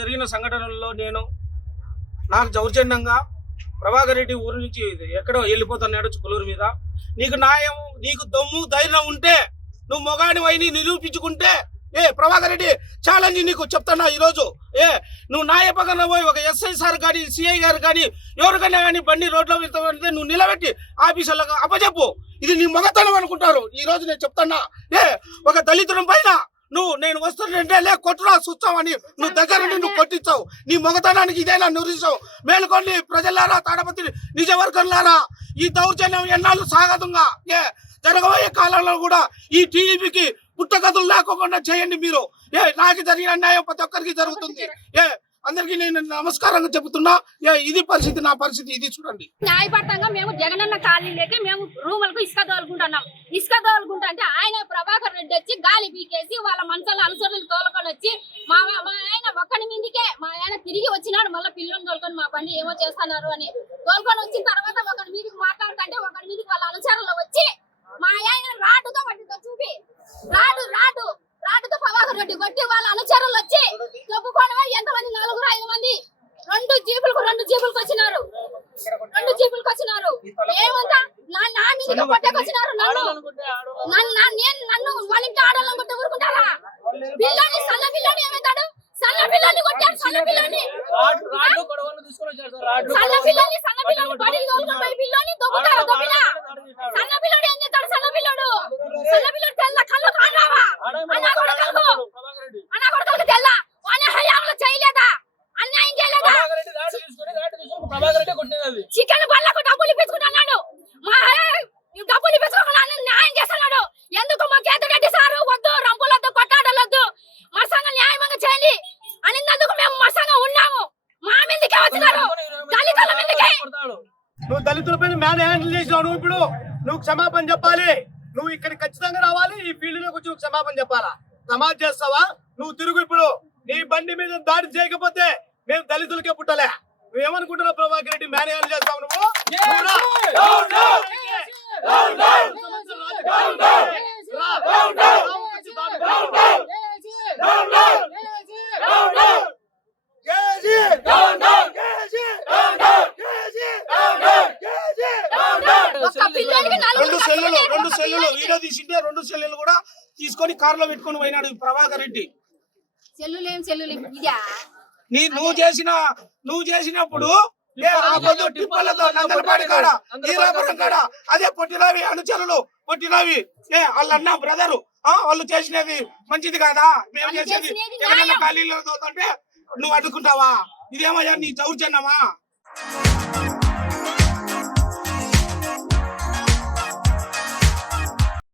జరిగిన సంఘటనల్లో నాకు దౌర్జన్యంగా ప్రభాకర్ రెడ్డి ఊరు నుంచి ఎక్కడో వెళ్ళిపోతున్నాడు చుక్కలూరు మీద. నీకు న్యాయం, నీకు దమ్ము ధైర్యం ఉంటే నువ్వు మొగాడివైని నిరూపించుకుంటే ప్రభాకర్ రెడ్డి ఛాలెంజ్ నీకు చెప్తున్నా ఈరోజు. నువ్వు న్యాయపరంగా పోయి ఒక ఎస్ఐ సార్ కానీ సిఐ గారు కానీ ఎవరికైనా కానీ బండి రోడ్లో వెళ్తామంటే నువ్వు నిలబెట్టి ఆఫీసర్లకు అప్పచెప్పు. ఇది నీ మొగతనం అనుకుంటారు. ఈ రోజు నేను చెప్తున్నా, ఒక దళితుల పైన నేను వస్తుంటే కొట్టురా చూస్తావని నువ్వు దగ్గర నువ్వు కొట్టించావు. నీ మొగతనానికి ఇదేనా నిరూపించావు? మేలుకొని ప్రజలారా, తాడపత్రి నిజవర్గంలారా, ఈ దౌర్జన్యం ఎన్నాళ్ళు సాగదుగా జరగబోయే కాలంలో కూడా ఈ టీడీపీకి పుట్టగతులు లేకుండా చేయండి మీరు. నాకు జరిగిన అన్యాయం ప్రతి ఒక్కరికి జరుగుతుంది. అందరికి నేను నమస్కారంగా చెబుతున్నా. ఇది పరిస్థితి, నా పరిస్థితి ఇది చూడండి. న్యాయబద్ధంగా మేము జగనన్న కాలనీలోకి మేము రూములకు ఇసుక తోలుకుంటున్నాం. ఇసుక తోలుకుంటా అంటే ఆయన ప్రభాకర్ రెడ్డి వచ్చి గాలి పీకేసి వాళ్ళ మనసులో అనుసరులు తోలుకొని వచ్చి మా ఆయన ఒక్కడి మీదికే మా ఆయన తిరిగి వచ్చినాడు. మళ్ళీ పిల్లల్ని తోలుకొని మా బండి ఏమో చేస్తున్నారు అని తోలుకొని వచ్చిన తర్వాత ఒకరి మీదకి మాట్లాడుతుంటే ఒకరి మీదకి వాళ్ళ అనుసరులు వచ్చి మా ఆయన రాటుతో వాటితో చూపి రాటుతో ప్రభాకర్ రెడ్డి కొట్టి వాళ్ళ అనుచరులు వచ్చి చెప్పుకోవడం ఎంతమంది 4-5 మంది 2 జీపులకు వచ్చినారు. 2 జీపులకు వచ్చినారు. ఏమంతా నా మీదకి కొట్టకొచ్చినారు. నన్ను వాళ్ళ ఇంటి ఆడాలని కొట్టి ఊరుకుంటారా? పిల్లని సన్న పిల్లని ఏమవుతాడు? సన్న పిల్లని కొట్టారు. సన్న పిల్లని బడికి తోలుకొని పిల్లని దొబ్బుతారు. సన్న పిల్లడు ఏం చేస్తాడు? సన్న పిల్లడు తెల్ల కళ్ళు కారావా? అన్న కొడుకు తెల్ల వాని హయాంలో చేయలేదా? అన్యాయం చేయలేదా? చికెన్ బళ్ళకు డబ్బులు ఇప్పించుకుంటున్నాడు. మా డబ్బులు ఇప్పించుకోకుండా న్యాయం చేస్తున్నాడు. ఎందుకు మా కేతిరెడ్డి సారు వద్దు, రంపులొద్దు, కొట్టాడలొద్దు, మా సంఘం న్యాయంగా చేయాలి అనిందుకు మేము మా సంఘం ఉన్నాము. మా మీదకే వచ్చినారు దళితుల మీదకే. నువ్వు దళితులపైన మ్యాన్ హ్యాండిల్ చేసినావు. ఇప్పుడు నువ్వు క్షమాపణ చెప్పాలి. నువ్వు ఇక్కడ ఖచ్చితంగా రావాలి. ఈ ఫీల్డ్ లోకి వచ్చి క్షమాపణ చెప్పాలా? సమాజ్ చేస్తావా? నువ్వు తిరుగు. ఇప్పుడు నీ బండి మీద దాడి చేయకపోతే మేము దళితులకే పుట్టలే. నువ్వేమనుకుంటున్నావు? ప్రభాకర్ రెడ్డి మ్యాన్ హ్యాండిల్ చేస్తావు నువ్వు? రెండు సెల్లులు వీడియో తీసింటే 2 సెల్లులు కూడా తీసుకొని కారులో పెట్టుకొని పోయినాడు ప్రభాకర్ రెడ్డి. నువ్వు చేసినప్పుడు టిప్పలతో నందలపాడి కాడ, ఈరాపురం కాడ అదే పొట్టిరావి అనుచరులు పొట్టిరావి వాళ్ళన్న బ్రదరు వాళ్ళు చేసినది మంచిది కాదా? మేము చేసేది ఏమైనా ఖాళీలో అంటే నువ్వు అడ్డుకుంటావా? ఇదేమయ్యా నీ దౌర్జన్యమా?